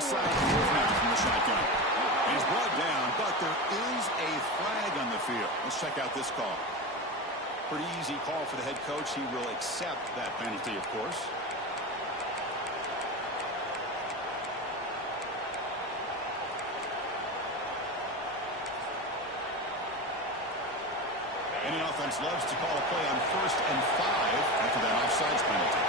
inside move now from the shotgun. He's brought down, but there is a flag on the field. Let's check out this call. Pretty easy call for the head coach. He will accept that penalty, of course. And the offense loves to call a play on 1st and 5 after that offsides penalty.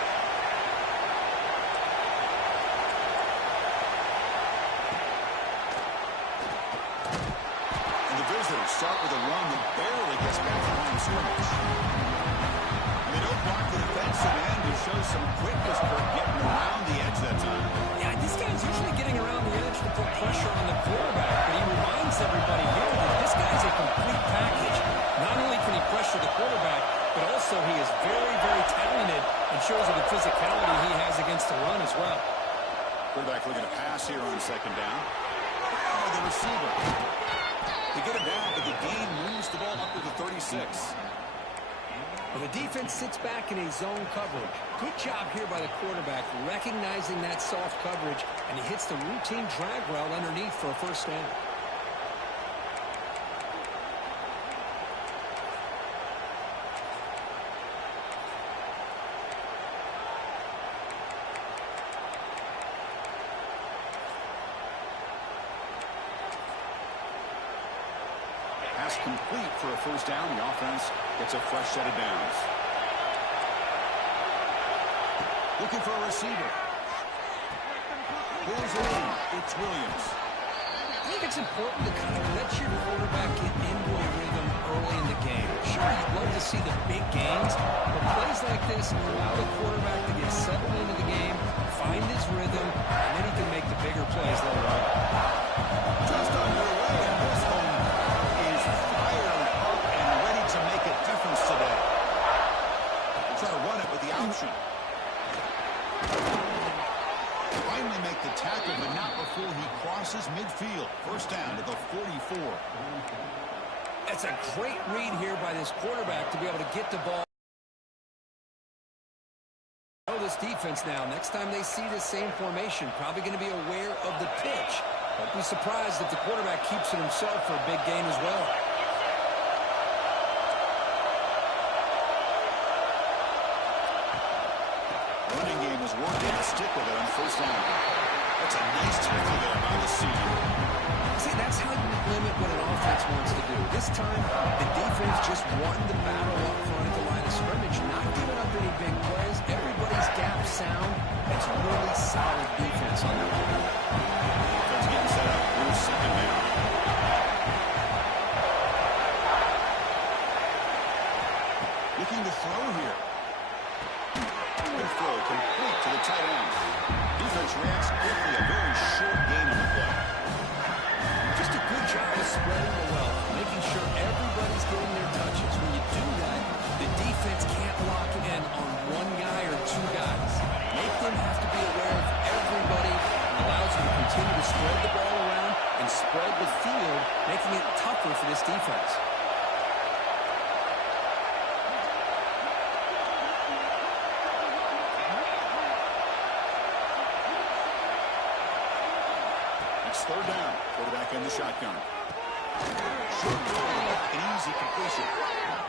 And the visitors start with a run that barely gets back to line of scrimmage. And they don't block the defensive end. He shows some quickness for getting around the edge that time. Yeah, this guy's usually getting around the edge to put pressure on the quarterback, but he reminds everybody here that this guy's a complete package. Not only can he pressure the quarterback, but also he is very, very talented and shows you the physicality he has against the run as well. Quarterback looking to pass here on 2nd down. Oh, the receiver. They get him down, but the gain moves the ball up to the 36. Well, the defense sits back in a zone coverage. Good job here by the quarterback recognizing that soft coverage, and he hits the routine drag route underneath for a 1st down. Pass complete for a 1st down. The offense gets a fresh set of downs. Looking for a receiver. Pulls it in. It's Williams. I think it's important to kind of let your quarterback get into a rhythm early in the game. Sure, you'd love to see the big gains, but plays like this allow the quarterback to get settled into the game, find his rhythm, and then he can make the bigger plays later on. Just underway, and this one is fired up and ready to make a difference today. Try to run it with the option. Finally make the tackle, but not before he crosses midfield. 1st down to the 44. That's a great read here by this quarterback to be able to get the ball. Know this defense now. Next time they see the same formation, probably going to be aware of the pitch. Don't be surprised if the quarterback keeps it himself for a big gain as well. Running game is working. Stick with it on 1st down. That's a nice tackle there by the senior. See, that's how you limit what an offense wants to do. This time, the defense just won the battle up front at the line of scrimmage, not giving up any big plays. Everybody's gap sound. That's really solid defense on that one. Defense getting set up for 2nd down. Looking to throw here. Good throw, complete to the tight end. Defense reacts quickly. A very short gain on the play. Just a good job of spreading the wealth, making sure everybody's getting their touches. When you do that, the defense can't lock it in on one guy or 2 guys. Make them have to be aware of everybody. It allows you to continue to spread the ball around and spread the field, making it tougher for this defense. It's 3rd down. Quarterback in the shotgun. Short throw, an easy completion.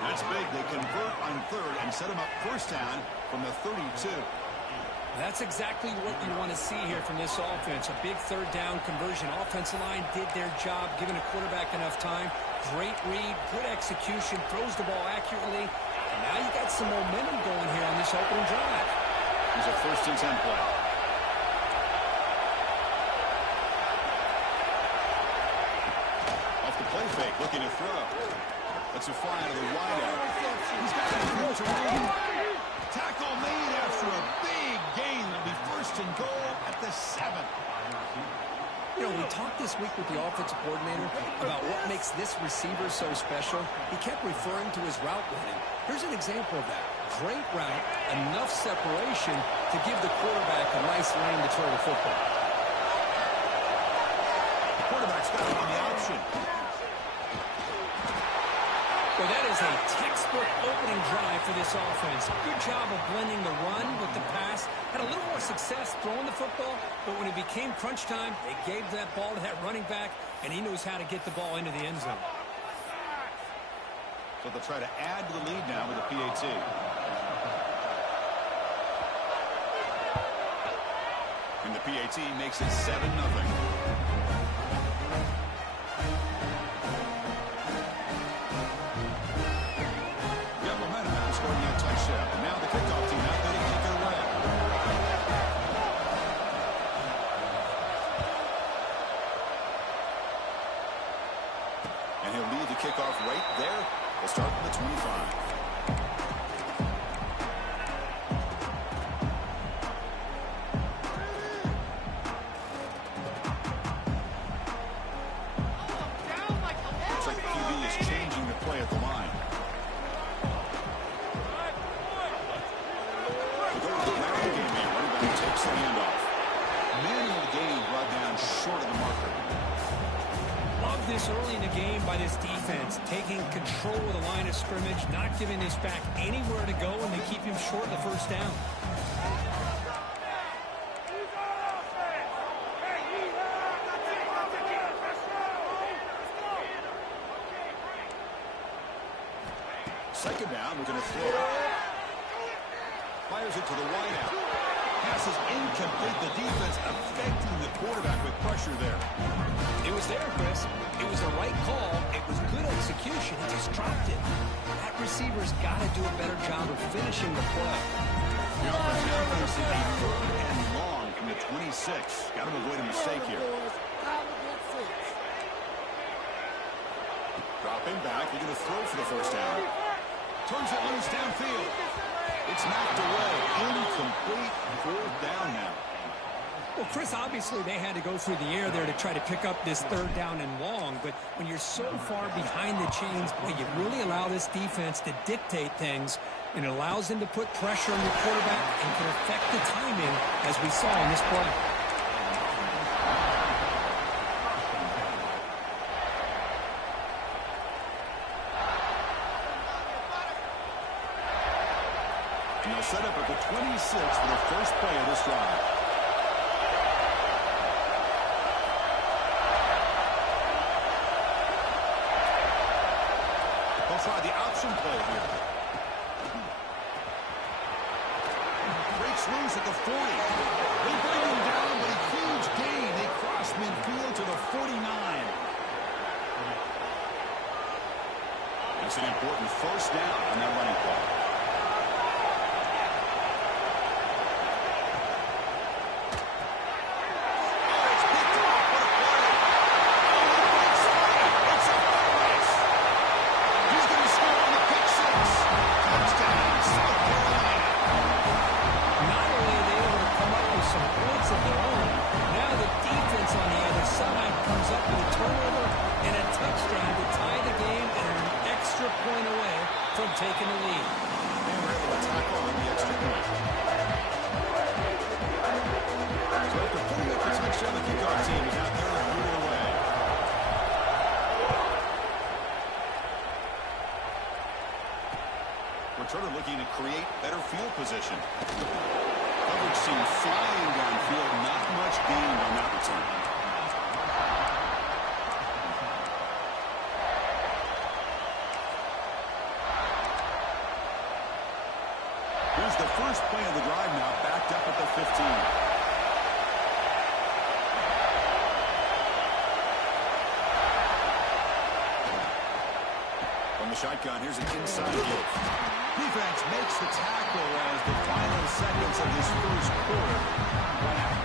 That's big. They convert on 3rd and set him up 1st down from the 32. That's exactly what you want to see here from this offense. A big 3rd down conversion. Offensive line did their job, giving a quarterback enough time. Great read, good execution, throws the ball accurately. And now you got some momentum going here on this opening drive. Here's a 1st and 10 play. Off the play fake, looking to throw. That's a fly to the wideout. He's got a to run. Tackle made after a big gain. It'll be 1st and goal at the 7. You know, we talked this week with the offensive coordinator about what makes this receiver so special. He kept referring to his route running. Here's an example of that. Great route, enough separation to give the quarterback a nice lane to throw the football. The quarterback's got it on the option. Well, that is a textbook opening drive for this offense. Good job of blending the run with the pass, had a little more success throwing the football, but when it became crunch time, they gave that ball to that running back, and he knows how to get the ball into the end zone. So they'll try to add to the lead now with a PAT. And the PAT makes it 7-0. Got momentum after scoring that touchdown. And now the kickoff team out there to kick it away. And he'll lead the kickoff right there. We'll start from the 25. Early in the game by this defense, taking control of the line of scrimmage, not giving this back anywhere to go, and they keep him short of the first down. Second down, we're going to throw it. Fires it to the wideout. Pass is incomplete. The defense affecting the quarterback with pressure there. It was there, Chris. It was the right call. It was good execution. He just dropped it. That receiver's got to do a better job of finishing the play. The offense now facing a 3rd and long from the 26. Got to avoid a mistake here. Dropping back. They're going to throw for the first down. Turns it loose downfield. It's knocked away. Incomplete. 4th down now. Well, Chris, obviously they had to go through the air there to try to pick up this 3rd down and long, but when you're so far behind the chains, boy, you really allow this defense to dictate things, and it allows them to put pressure on your quarterback and can affect the timing, as we saw in this play. And they'll set up at the 26 for the first play of this drive. Try the option play here. Breaks loose at the 40. They bring him down, but a huge gain. They cross midfield to the 49. It's an important first down on that running play. Taking the lead. And we're able to tackle on the extra point. So after putting up the touchdown, the kickoff team is out there and moving away. Returner looking to create better field position. Coverage seemed flying downfield. Not much gained on that return. Here's the first play of the drive now, backed up at the 15. From the shotgun, here's an inside give. Defense makes the tackle as the final seconds of this first quarter run out.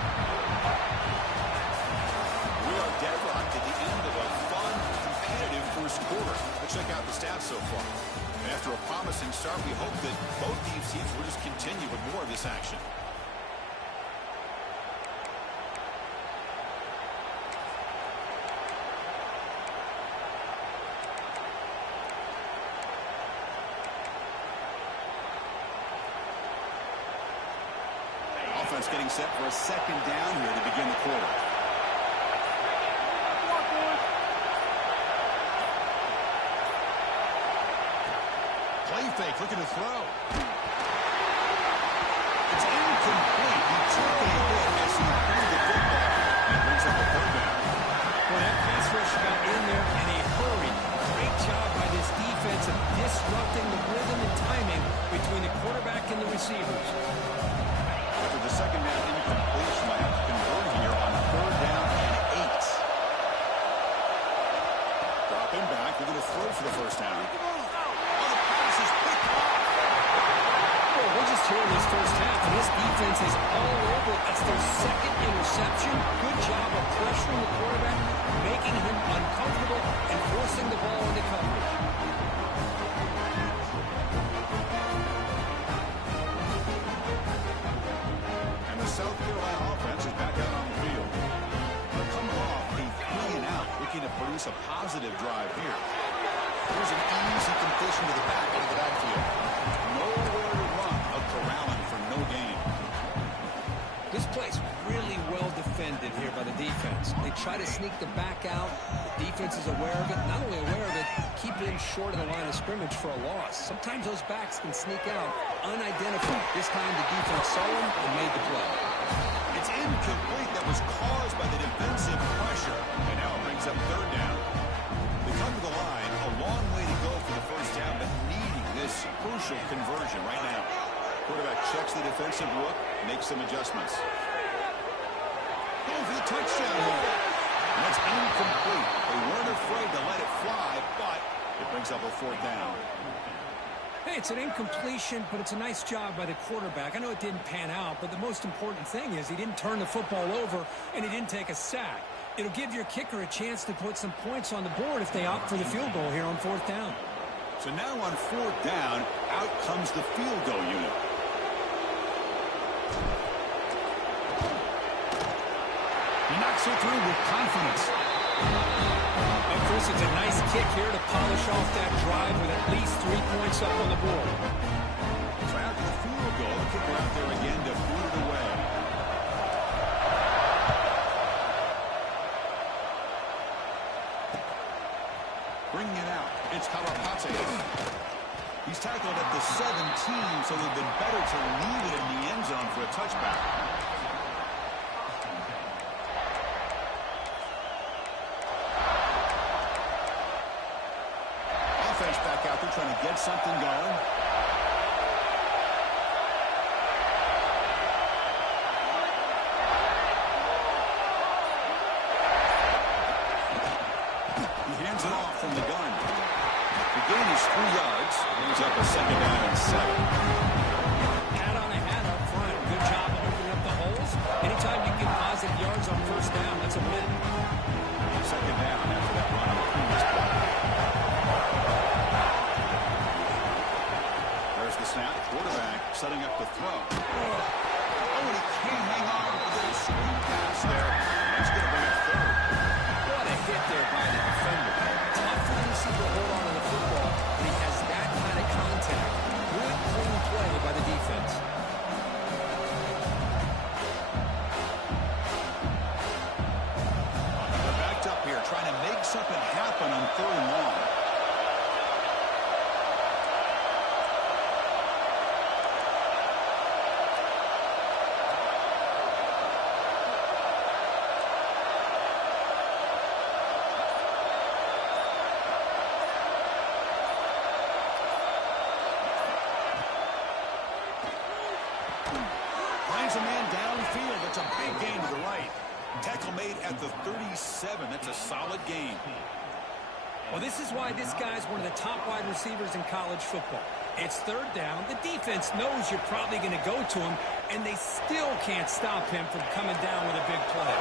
We are deadlocked at the end of a fun, competitive first quarter. But check out the stats so far. And after a promising start, we hope that both these teams will just continue with more of this action. Offense getting set for a second down here to begin the quarter. Play fake, looking to throw. It's in. attacking the receivers. After the second down incompletion, I have to convert here on 3rd down and 8. Dropping back, we're going to throw for the first down. Oh, the pass is picked off. Well, we're just here in this first half, and this defense is all over. That's their second interception. Good job of pressuring the quarterback, making him uncomfortable, and forcing the ball into coverage. And the South Carolina offense is back out on the field. They're coming off a 3-and-out, looking to produce a positive drive here. Here's an easy completion to the back into the backfield. Nowhere to run, a corralling for no gain. This play's really well defended here by the defense. They try to sneak the back out. The defense is aware of it. Not only aware of it, keeping him short of the line of scrimmage for a loss. Sometimes those backs can sneak out unidentified. This time the defense saw him and made the play. It's incomplete. That was caused by the defensive pressure. And now it brings up 3rd down. They come to the line. A long way to go for the first down, but needing this crucial conversion right now. Quarterback checks the defensive look, makes some adjustments. Going for the touchdown here. And that's incomplete. They weren't afraid to let it fly, but it brings up a 4th down. Hey, it's an incompletion, but it's a nice job by the quarterback. I know it didn't pan out, but the most important thing is he didn't turn the football over, and he didn't take a sack. It'll give your kicker a chance to put some points on the board if they opt for the field goal here on 4th down. So now on 4th down, out comes the field goal unit. He knocks it through with confidence. And Chris, it's a nice kick here to polish off that drive with at least 3 points up on the board. So after the field goal, the kicker out there again to boot it away. Bringing it out, it's Calapate. He's tackled at the 17, so they've been better to leave it in the end zone for a touchback. Offense back out there trying to get something going. He hands it off from the gun. The gain is 3 yards. Brings up a 2nd down and 7. Hat on a hat up front. Good job of opening up the holes. Anytime you get positive yards on 1st down, that's a win. 2nd down after that run on the previous play. There's the snap. Quarterback setting up the throw. Oh, and he can't hang on with a little screen pass there. That's going to bring up 3rd. What a hit there by the defender. Tough for the receiver to hold on to the football, but he has that kind of contact. Good, clean play by the defense. They're backed up here, trying to make something happen on 3rd and long. Finds a man downfield. That's a big gain to the right. Tackle made at the 37. That's a solid gain. Well, this is why this guy's one of the top wide receivers in college football. It's 3rd down. The defense knows you're probably going to go to him, and they still can't stop him from coming down with a big play.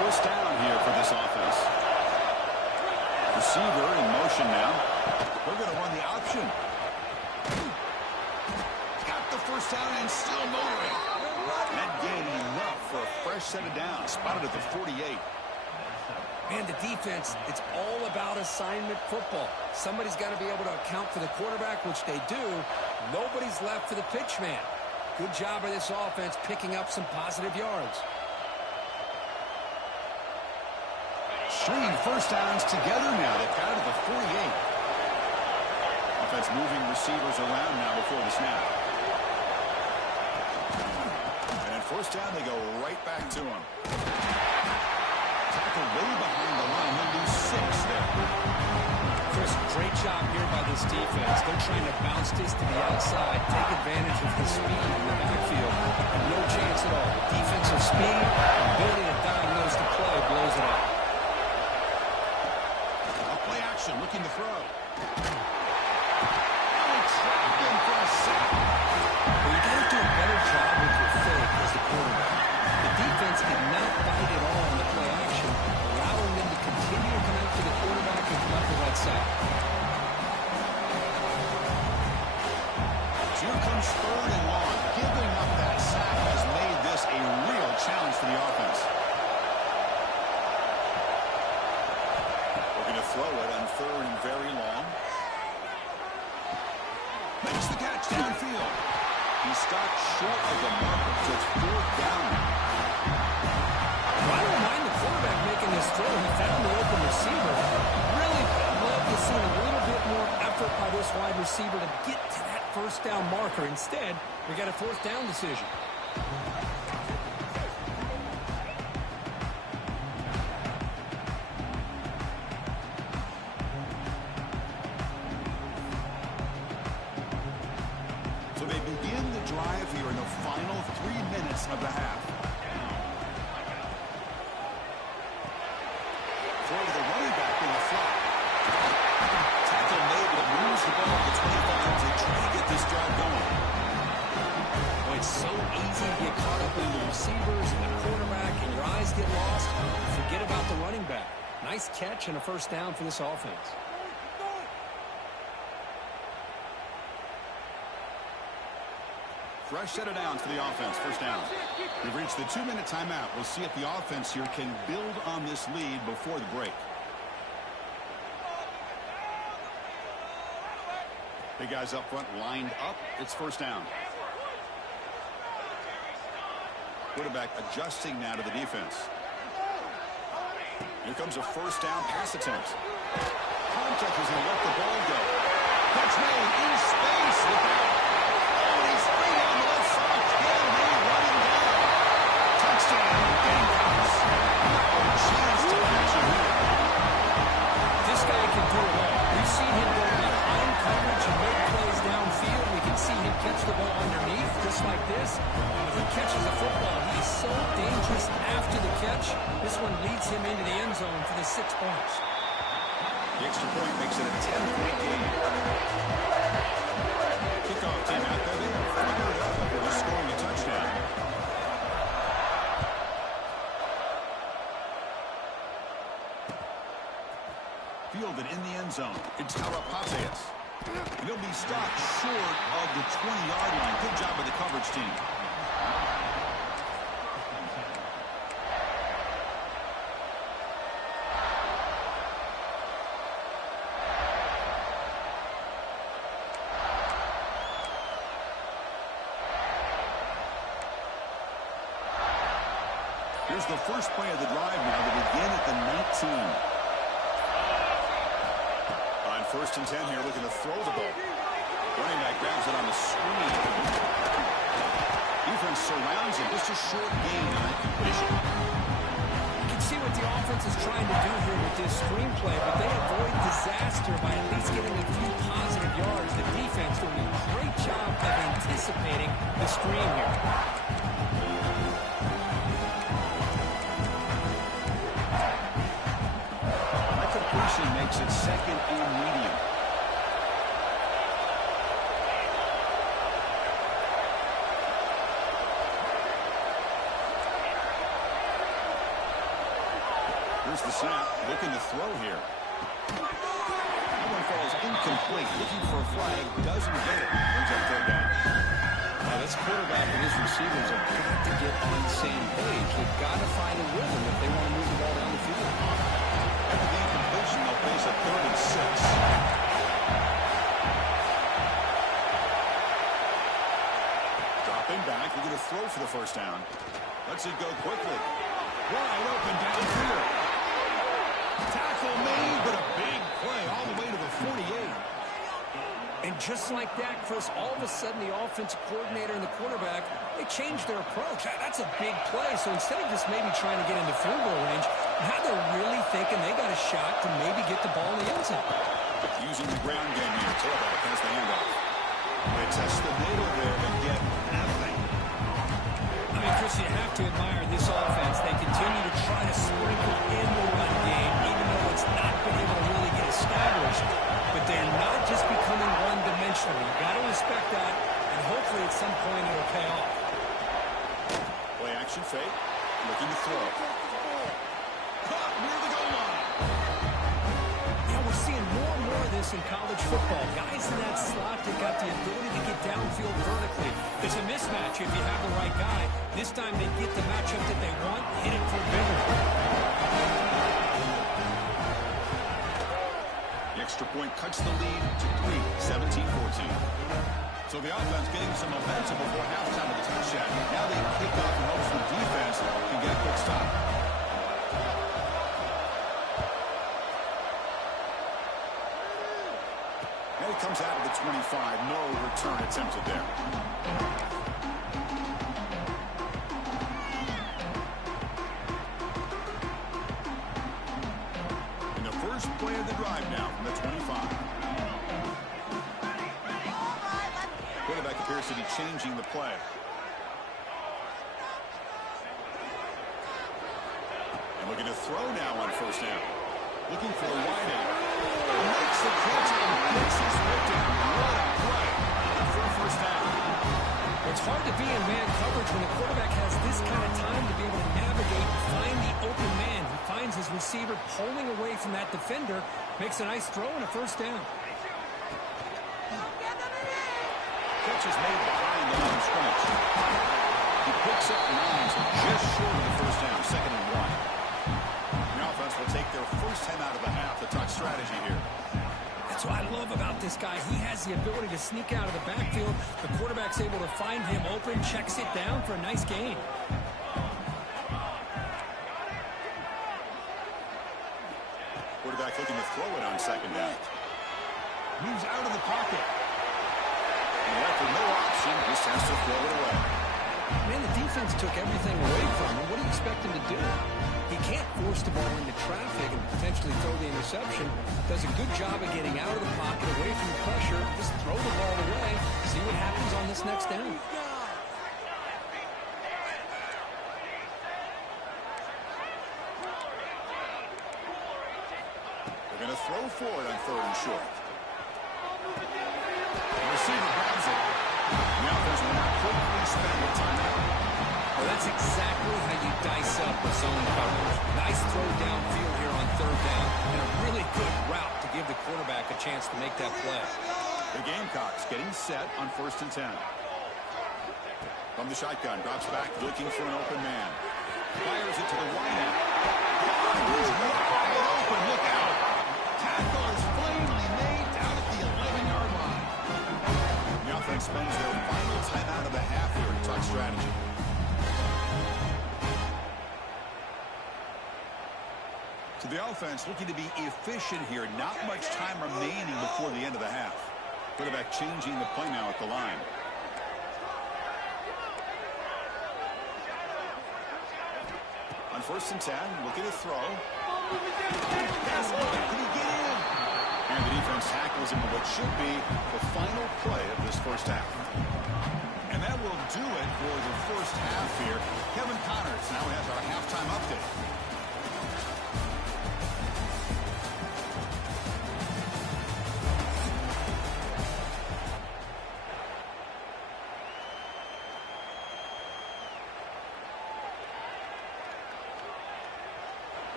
1st down here for this offense. Receiver in motion now. They're going to run the option. Got the 1st down and still motoring. That gain enough for a fresh set of downs. Spotted at the 48. Man, the defense, it's all about assignment football. Somebody's got to be able to account for the quarterback, which they do. Nobody's left for the pitch man. Good job by this offense picking up some positive yards. 3 1st downs together now. They count at the 48. Offense moving receivers around now before the snap. And 1st down, they go right back to him. Tackle way behind the line. He'll lose 6 there. Chris, great job here by this defense. They're trying to bounce this to the outside, take advantage of with speed in the backfield. No chance at all. Defensive speed, ability to diagnose the play, blows it up. A play action, looking to throw. Oh, trapped him for a sack. Well, you got to do a better job with your fake as the quarterback. The defense did not bite at all on the play action, allowing them to continue to come after the quarterback and come up with that sack. Here comes 3rd and long. Giving up that sack has made this a real challenge for the offense. We're going to throw it on 3rd and very long. Makes the catch downfield. He stopped short of the marker, so it's 4th down. Well, I don't mind the quarterback making this throw. He found the open receiver. Really love to see a little bit more effort by this wide receiver to get to that first down marker. Instead, we got a 4th down decision. So they begin the drive here in the final 3 minutes of the half. Throw to the running back in the flat. Tackle made, but moves the ball to 25 to try to get this drive going. Well, it's so easy to get caught up in the receivers and the quarterback, and your eyes get lost. Forget about the running back. Nice catch and a 1st down for this offense. Fresh set of downs for the offense. 1st down. We've reached the 2-minute timeout. We'll see if the offense here can build on this lead before the break. Big guys up front lined up. It's 1st down. Quarterback adjusting now to the defense. Here comes a 1st down pass attempt. Contact is going to let the ball go. Catch made in space. Look out. Oh, he's free down the left side. Can he run him down? Touchdown. Bengals. No chance to catch him here. This guy can do it all. We've seen him go behind coverage and make plays downfield. We can see him catch the ball underneath, just like this. When he catches a football, he is so dangerous after the catch. This one leads him into the end zone for the 6 points. The extra point makes it a 10-point game. Kickoff team out there. They are fired up after just scoring a touchdown. Fielded in the end zone. It's Tarapateas. He'll be stopped short of the 20-yard line. Good job by the coverage team. Here's the first play of the drive now to begin at the 19. On 1st and 10 here, looking to throw the ball. Running back grabs it on the screen. Defense surrounds him. Just a short gain on that completion. You can see what the offense is trying to do here with this screenplay, but they avoid disaster by at least getting a few positive yards. The defense doing a great job of anticipating the screen here. Makes it 2nd and medium. Here's the snap. Looking to throw here. That one falls incomplete. Looking for a flag. Doesn't get it. Brings up 3rd down. Now, this quarterback and his receivers have got to get on the same page. They've got to find a rhythm if they want to move the ball down the field. After the incompletion, they'll face a 3rd and 6. Dropping back. We're going to throw for the 1st down. Lets it go quickly. Wide open downfield. Tackle made, but a big play all the way to the 48. And just like that, Chris, all of a sudden the offensive coordinator and the quarterback, they changed their approach. That's a big play. So instead of just maybe trying to get into field goal range, now they're really thinking they got a shot to maybe get the ball in the end zone. Using the ground game here. Tailback has the handoff. They test the middle there and get Motion fake. Looking to throw. Caught near the goal line. Yeah, we're seeing more and more of this in college football. Guys in that slot that got the ability to get downfield vertically. It's a mismatch if you have the right guy. This time they get the matchup that they want, hit it for bigger. The extra point cuts the lead to 3, 17-14. So the offense getting some momentum before halftime of the touchdown. Now they kick off and hopes the defense can get a quick stop. And it comes out of the 25. No return attempted there. In the first play of the drive now from the 25. Quarterback appears to be changing the play. And looking to throw now on first down. Looking for a wide out. Makes the catch and gets his victim. What a play for a first down. It's hard to be in man coverage when the quarterback has this kind of time to be able to navigate and find the open man. He finds his receiver pulling away from that defender, makes a nice throw and a first down. Catch is made behind the line of scrimmage. He picks up 9, so just short of the first down, 2nd and 1. The offense will take their first 10 out of the half. The touch strategy here. That's what I love about this guy. He has the ability to sneak out of the backfield. The quarterback's able to find him open, checks it down for a nice gain. Quarterback looking to throw it on 2nd down. Moves out of the pocket. And after no option, just has to throw it away. Man, the defense took everything away from him. What do you expect him to do? He can't force the ball into traffic and potentially throw the interception. Does a good job of getting out of the pocket, away from the pressure. Just throw the ball away. See what happens on this next down. They're going to throw forward on 3rd and short. The receiver grabs it. The offense will not quickly spend the timeout. Well, that's exactly how you dice up a zone coverage. Nice throw downfield here on 3rd down, and a really good route to give the quarterback a chance to make that play. The Gamecocks getting set on 1st and 10. From the shotgun, drops back, looking for an open man. Fires it to the wide out. He's wide open, look out. Tackle is plainly made down at the 11-yard line. The offense spends their final timeout of the half here in touch strategy. So the offense looking to be efficient here. Not much time remaining before the end of the half. Quarterback changing the play now at the line. On 1st and 10, looking to throw. Pass low. Can he get in? And the defense tackles him to what should be the final play of this first half. And that will do it for the first half here. Kevin Connors now has our halftime update.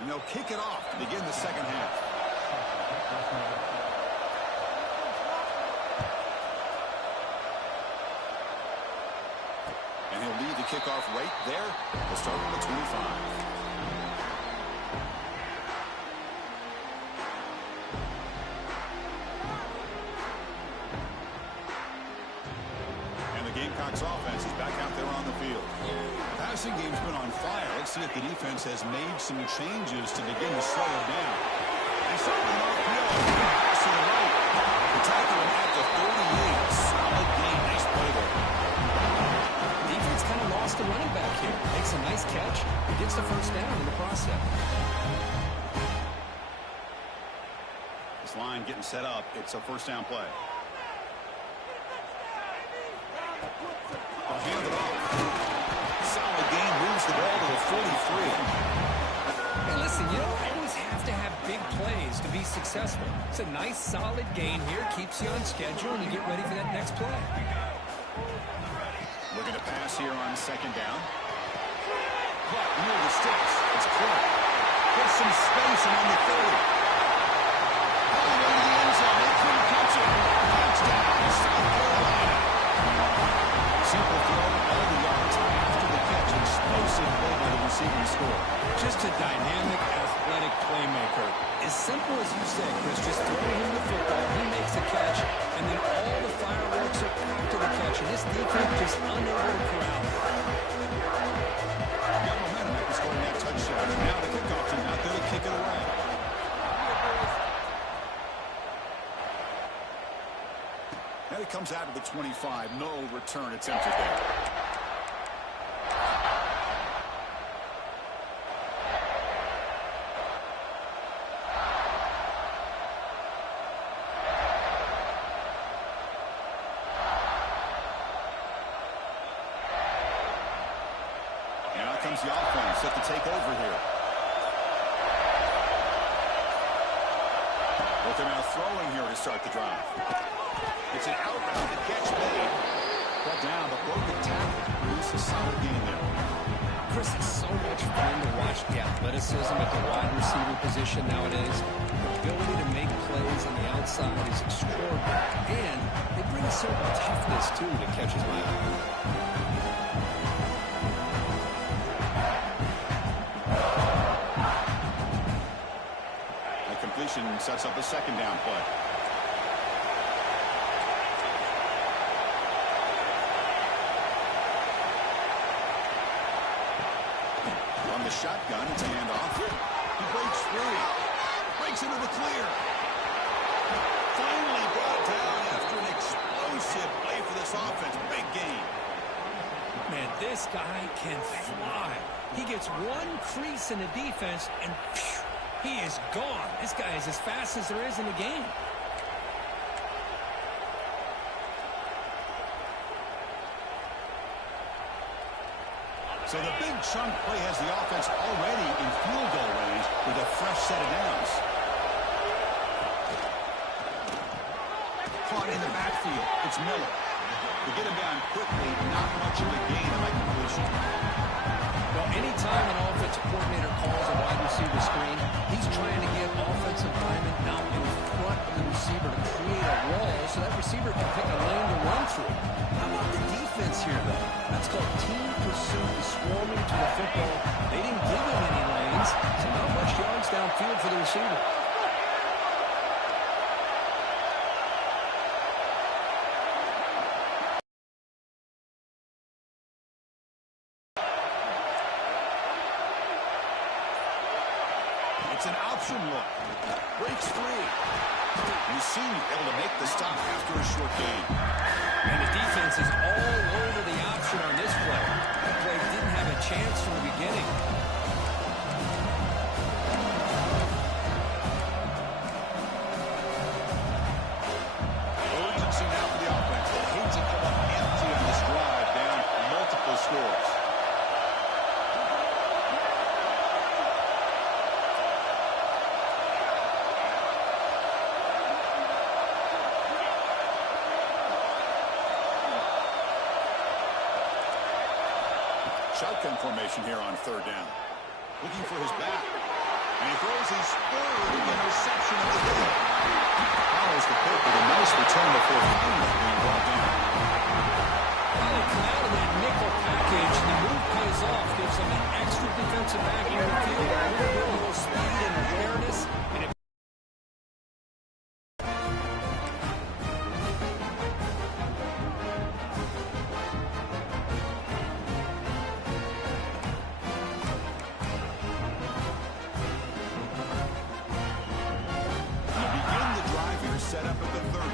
And they'll kick it off to begin the second half. And he'll lead the kickoff right there. We'll start on the 25. And the Gamecocks offense is back out there on the field. The passing game's been on fire. Let's see if the defense has made some changes to begin to slow it down. They certainly don't feel pass to the right. The tackle him at the 38. Solid game. Nice play there. Defense kind of lost the running back here. Makes a nice catch. Gets the first down in the process. This line getting set up. It's a first down play. They'll hand it off. Solid game. Moves the ball to the 43. Hey, listen, you don't always have to have big plays to be successful. It's a nice, solid gain here. Keeps you on schedule, and you get ready for that next play. Looking to pass pass here on second down. But near the sticks. It's Clark. There's some space around the 30. All the way to the end zone. They couldn't catch it. Touchdown, South Carolina. Simple throw, all the yards after the catch. Explosive play by the receiver to score. Just a dynamic, athletic playmaker. As simple as you say, Chris, just throwing him the football, he makes a catch, and then all the fireworks are after the catch, and this defense just unable to corral it. Got momentum after scoring that touchdown. Now the kickoff team out there to kick it away. And it comes out of the 25. No return attempted there. And out comes the offense set to take over here. But they're now throwing here to start the drive. It's an outbound to catch made. Brought down, but broke the tackle. Produce a solid game there. Chris, it's so much fun to watch the athleticism at the wide receiver position nowadays. The ability to make plays on the outside is extraordinary. And they bring a certain toughness, too, that catches my eye. Sets up a second down play. On the shotgun, it's a handoff. He breaks free. Breaks into the clear. Finally brought down after an explosive play for this offense. Big game. Man, this guy can fly. He gets one crease in the defense and phew, he is gone. This guy is as fast as there is in the game. So the big chunk play has the offense already in field goal range with a fresh set of downs. Caught in the backfield. It's Miller. To get him down quickly, not much of a gain on that completion. Well, anytime an offensive coordinator calls a wide receiver screen, he's trying to get offensive linemen out in front of the receiver to create a wall so that receiver can pick a lane to run through. How about the defense here, though? That's called team pursuit, swarming to the football. They didn't give him any lanes, so not much yards downfield for the receiver. It's an option look. Breaks free. Mussini able to make the stop after a short gain. And the defense is all over the option on this play. That play didn't have a chance from the beginning. Urgency now for the offense. They hate to come up empty on this drive, down multiple scores. Shotgun formation here on third down. Looking for his back. And he throws his third interception of the day. Follows the pick with a nice return before finally being brought down. Well, they come out of that nickel package. The move pays off. Gives them an extra defensive back in the field. A little speed and awareness. And it set up at the 30.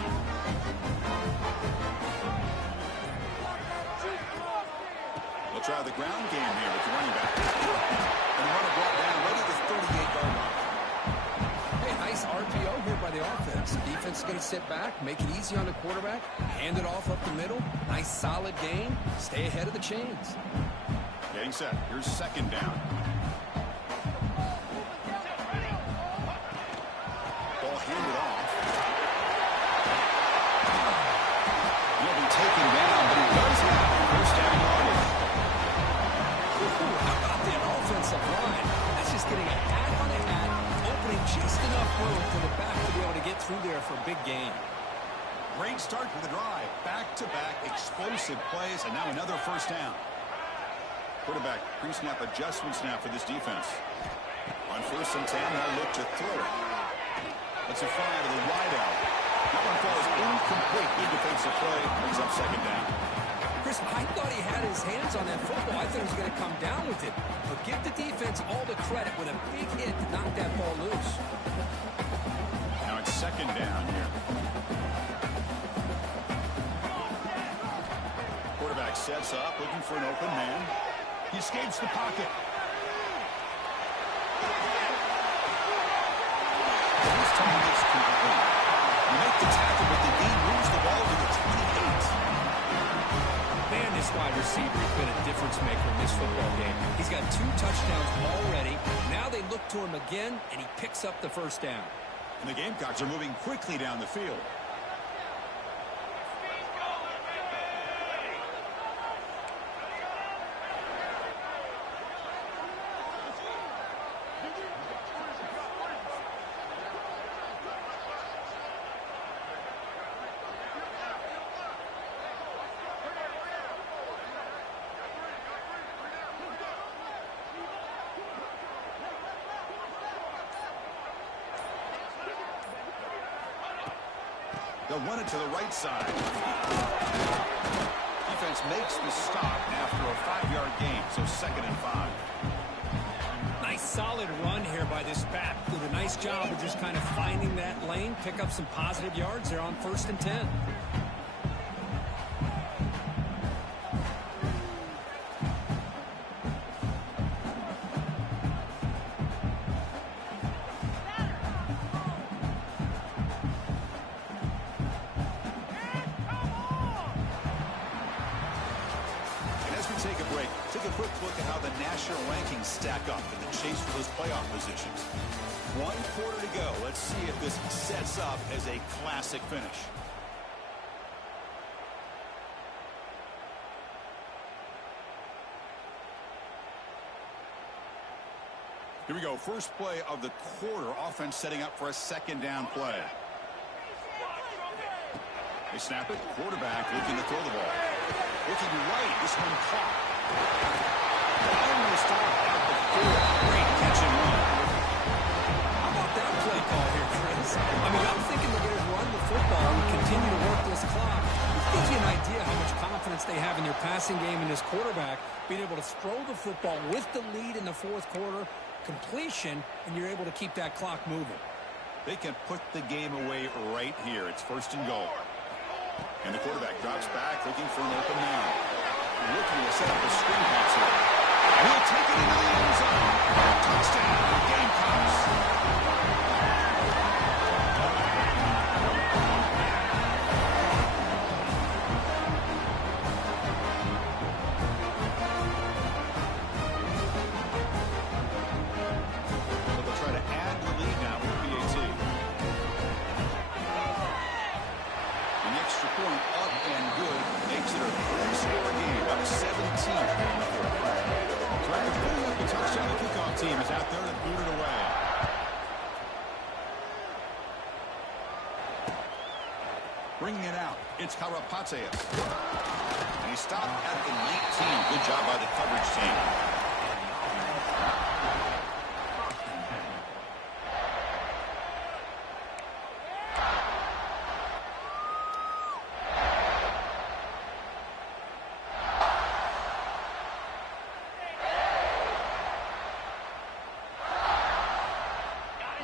They'll try the ground game here with the running back. And the runner brought down right at the 38-yard line. Hey, nice RPO here by the offense. The defense is going to sit back, make it easy on the quarterback, hand it off up the middle. Nice solid game. Stay ahead of the chains. Getting set. Here's second down. Ball handed off. He'll be taken down, but he does have first down yardage. And now another first down. Quarterback pre-snap adjustments now for this defense. On 1st and 10, they'll look to throw it. That's a fly to the wide out. That one falls incomplete. Good defensive play. Brings up 2nd down. Chris, I thought he had his hands on that football. I thought he was going to come down with it. But give the defense all the credit with a big hit to knock that ball loose. Now it's 2nd down here. Quarterback sets up, looking for an open man. He escapes the pocket. This time it's complete. You make the tackle, but the game moves the ball to the 28. Man, this wide receiver has been a difference maker in this football game. He's got 2 touchdowns already. Now they look to him again, and he picks up the 1st down. And the Gamecocks are moving quickly down the field. They'll run it to the right side. Defense makes the stop after a 5-yard gain, so 2nd and 5. Nice solid run here by this back. Did a nice job of just kind of finding that lane, pick up some positive yards there on 1st and 10. Take a break. Take a quick look at how the national rankings stack up in the chase for those playoff positions. 1 quarter to go. Let's see if this sets up as a classic finish. Here we go. First play of the quarter. Offense setting up for a 2nd down play. They snap it. Quarterback looking to throw the ball. Looking right. This one caught. Almost out at the 4. Great catch and run. How about that play call here, Chris? I mean, I'm thinking they're going to run the football and continue to work this clock. It gives you an idea how much confidence they have in their passing game and this quarterback being able to throw the football with the lead in the 4th quarter, completion, and you're able to keep that clock moving. They can put the game away right here. It's 1st and goal. And the quarterback drops back, looking for an open man. Looking to set up a screen pass here. And he'll take it into the end zone. Touchdown, Gamecocks. So they'll try to add the lead now with PAT. An extra point up and good makes it a 3-score game, up 17 in the 4th. So after putting up the touchdown, the kickoff team is out there to boot it away. Bringing it out, it's Karapateas. And he stopped at the 19. Good job by the coverage team.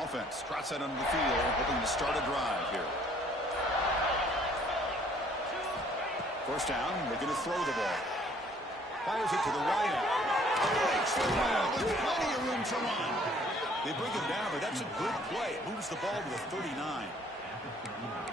Offense trots out onto the field, hoping to start a drive here. 1st down, they're going to throw the ball. Fires it to the right. Breaks the ball with plenty of room to run. They bring him down, but that's a good play. It moves the ball to the 39.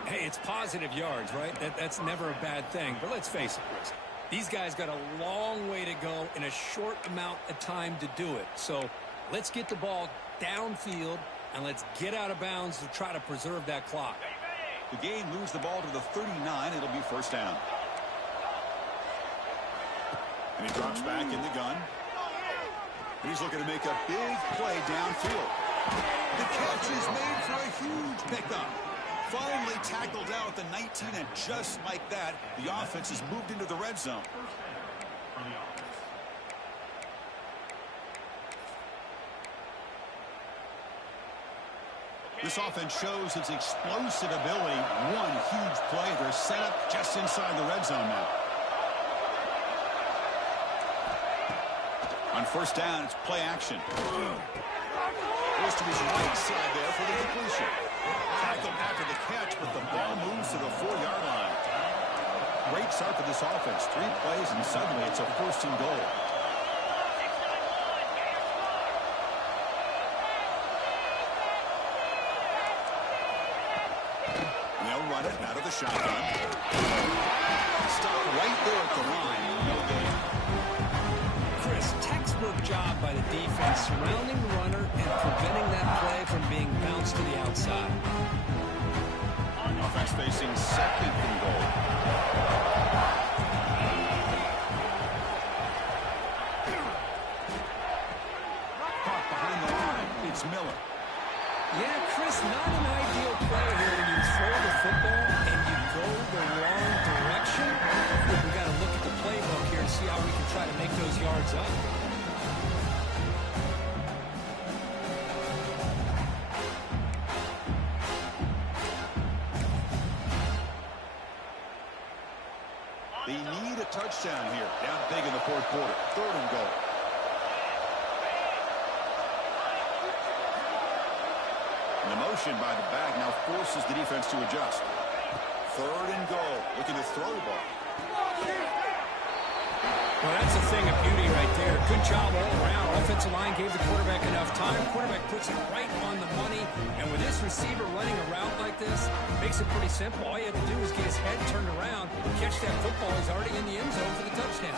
Hey, it's positive yards, right? That's never a bad thing. But let's face it, Chris. These guys got a long way to go in a short amount of time to do it. So let's get the ball downfield, and let's get out of bounds to try to preserve that clock. The game moves the ball to the 39. It'll be 1st down. And he drops back in the gun. He's looking to make a big play downfield. The catch is made for a huge pickup. finally tackled down at the 19, and just like that, the offense has moved into the red zone. This offense shows its explosive ability. One huge play. They're set up just inside the red zone now. On first down, it's play action. Goes to his right side there for the completion. Tackled after the catch, but the ball moves to the 4-yard line. Great start for this offense. 3 plays, and suddenly it's a 1st and goal. And they'll run it out of the shotgun. Stop right there at the line. No good. Chris, textbook job by the defense surrounding the runner and preventing that play from being bounced to the outside. Offense facing 2nd and goal. Caught behind the line. It's Miller. Yeah, Chris, not an ideal play here when you throw the football and you go the wrong direction. We got to look at the playbook here and see how we can try to make those yards up. They need a touchdown here. Down big in the 4th quarter. 3rd and goal. And the motion by the back now forces the defense to adjust. 3rd and goal. Looking to throw the ball. Well, that's a thing of beauty right there. Good job all around. Offensive line gave the quarterback enough time. Quarterback puts it right on the money. And with this receiver running a route like this, makes it pretty simple. All you have to do is get his head turned around, catch that football. He's already in the end zone for the touchdown.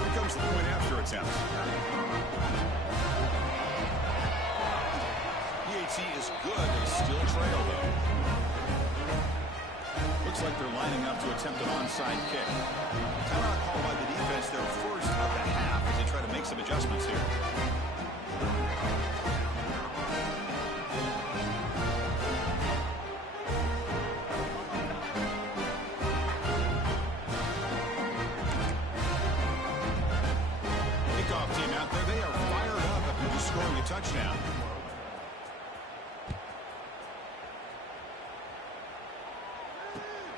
Here comes the point after attempt. PAT is good. They still trail, though. Looks like they're lining up to attempt an onside kick. Timeout call by the defense, their first of the half, as they try to make some adjustments here. Kickoff team out there, they are fired up after just scoring a touchdown.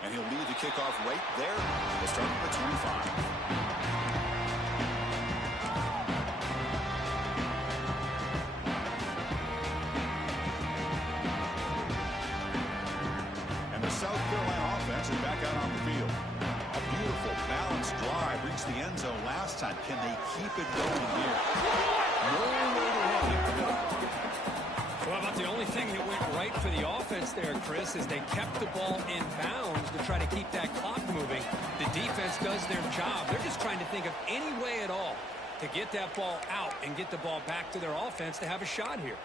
And he'll lead the kickoff right there. We'll start at the 25. And the South Carolina offense is back out on the field. A beautiful, balanced drive reached the end zone last time. Can they keep it going here? No way to run it. Well, about the only thing that went right for the offense there, Chris, is they kept the ball in bounds to try to keep that clock moving. The defense does their job. They're just trying to think of any way at all to get that ball out and get the ball back to their offense to have a shot here.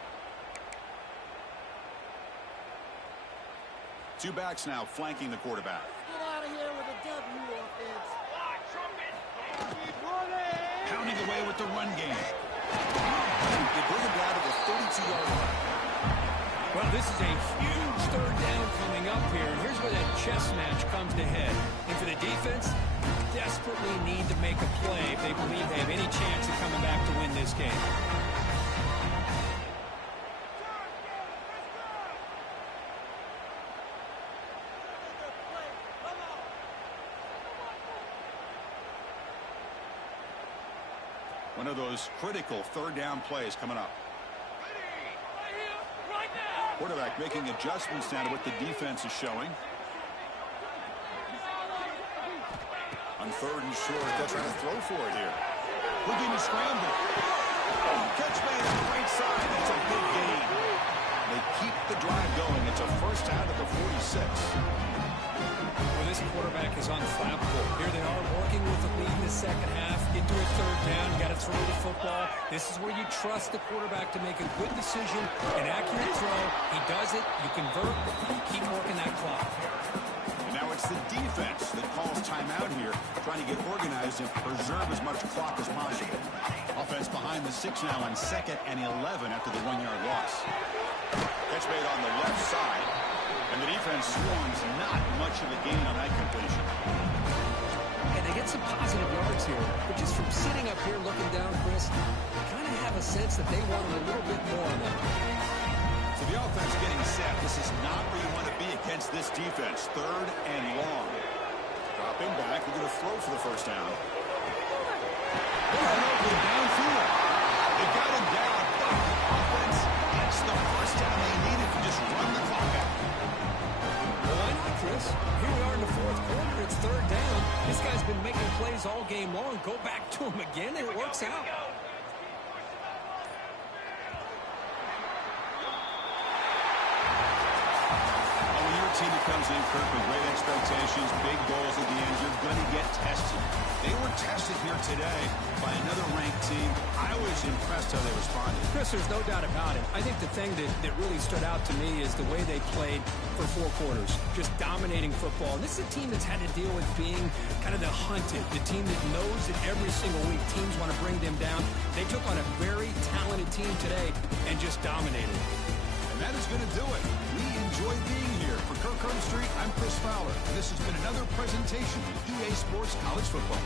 2 backs now flanking the quarterback. Get out of here with a W, offense. Pounding away with the run game. They bring him down to the 32-yard line. Well, this is a huge 3rd down coming up here. And here's where that chess match comes to head. And for the defense, desperately need to make a play if they believe they have any chance of coming back to win this game. One of those critical 3rd down plays coming up. Quarterback making adjustments now to what the defense is showing. On 3rd and short, they'll try to throw for it here. Houdini scramble. Catch made on the right side. That's a big gain. They keep the drive going. It's a 1st out of the 46. Well, this quarterback is unflappable. Here they are working with the lead in the 2nd half. Get to a 3rd down. You got to throw the football. This is where you trust the quarterback to make a good decision, an accurate throw. He does it. You convert. You keep working that clock. And now it's the defense that calls timeout here, trying to get organized and preserve as much clock as possible. Offense behind the 6 now on 2nd and 11 after the 1-yard loss. Catch made on the left side. And the defense swarms not much of a gain on that completion. And they get some positive yards here. But just from sitting up here looking down, Chris, I kind of have a sense that they wanted a little bit more on that. So the offense getting set. This is not where you want to be against this defense. 3rd and long. Dropping back. They're going to throw for the first down. Downfield. They got him down. But the offense gets the first down they needed to just run the clock out. Well, why not, Chris? Here we are in the 4th quarter. It's 3rd down. This guy's been making plays all game long. Go back to him again, and it works out. Team that comes in, Kirk, with great expectations, big goals at the end, you're going to get tested. They were tested here today by another ranked team. I was impressed how they responded. Chris, there's no doubt about it. I think the thing that really stood out to me is the way they played for 4 quarters, just dominating football. And this is a team that's had to deal with being kind of the hunted, the team that knows that every single week teams want to bring them down. They took on a very talented team today and just dominated. And that is going to do it. We enjoy being here. For Kirk Herbstreit, I'm Chris Fowler. And this has been another presentation of EA Sports College Football.